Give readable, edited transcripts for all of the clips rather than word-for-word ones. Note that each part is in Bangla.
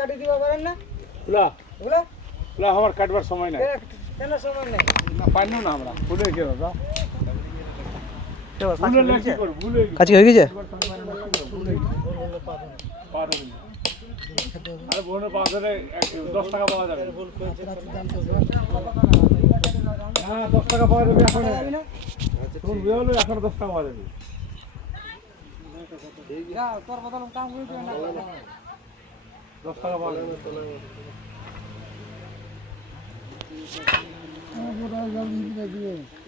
কাটি দিবা পারেন না? আমার কাটবার সময় নাই। কেন সময় নেই? না পাইনো না আমরা ভুলে গেল দাদা। কাছে হয়ে গেছে? আরে বোনের বাজারে 10 টাকা পাওয়া যাবে। হ্যাঁ 10 টাকা পাওয়া যাবে এখন। তুমি বলো এখন 10 টাকা পাওয়া যাবে। যা তোর বদল কাম করতে না। 10 টাকা পাওয়া যাবে।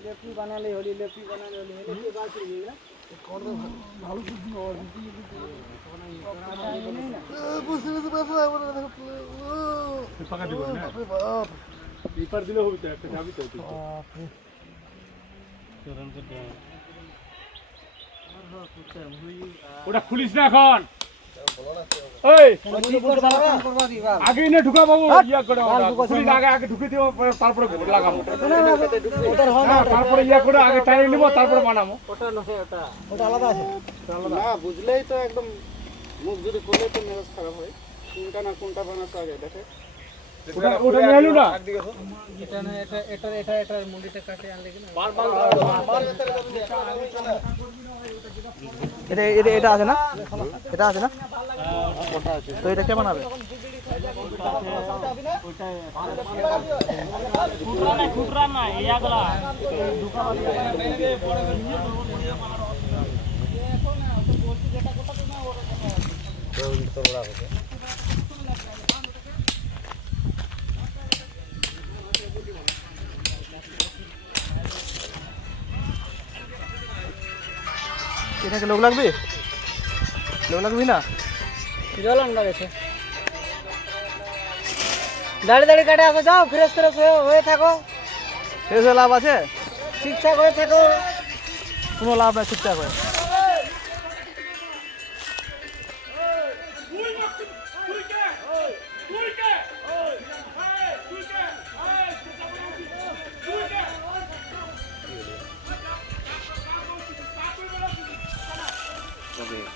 लेपी बनाले होली लेपी बनाले होली लेपी बात कर गई ना कौन तो भालो बुद्धि और টাকা দিব না পেপার দিলে হবে তো একটা যাবি তো ওটা খুলিস না এখন এই আগে না ঢুকা বাবু ইয়া করে খুলিস আগে ঢুকে দিও তারপরে লাগাবো তারপরে ইয়া করে আগে টাইম নিব তারপরে বানাবো ওটা নয় ওটা আলাদা আছে না বুঝলেই তো একদম মুখ যদি খুলে তো মেজাজ খারাপ হয় কোনটা না কোনটা বানাতে আগে দেখে ওটা নিয়ে না এটা না এটা মুন্ডিটা কাটে আনলে কি না এটা আছে না? এটা আছে না? তো এটা কে বানাবে? খুটরা না ইয়াগুলা এটাকে লোক লাগবে? লোক লাগবে না? জলন লাগেছে দাঁড়িয়ে দাঁড়িয়ে কাটে আসো যাও ফ্রেশ হয়ে থাকো শেষ লাভ আছে? ঠিকঠাক হয়ে থাকো কোনো লাভ নাই ঠিকঠাক হয়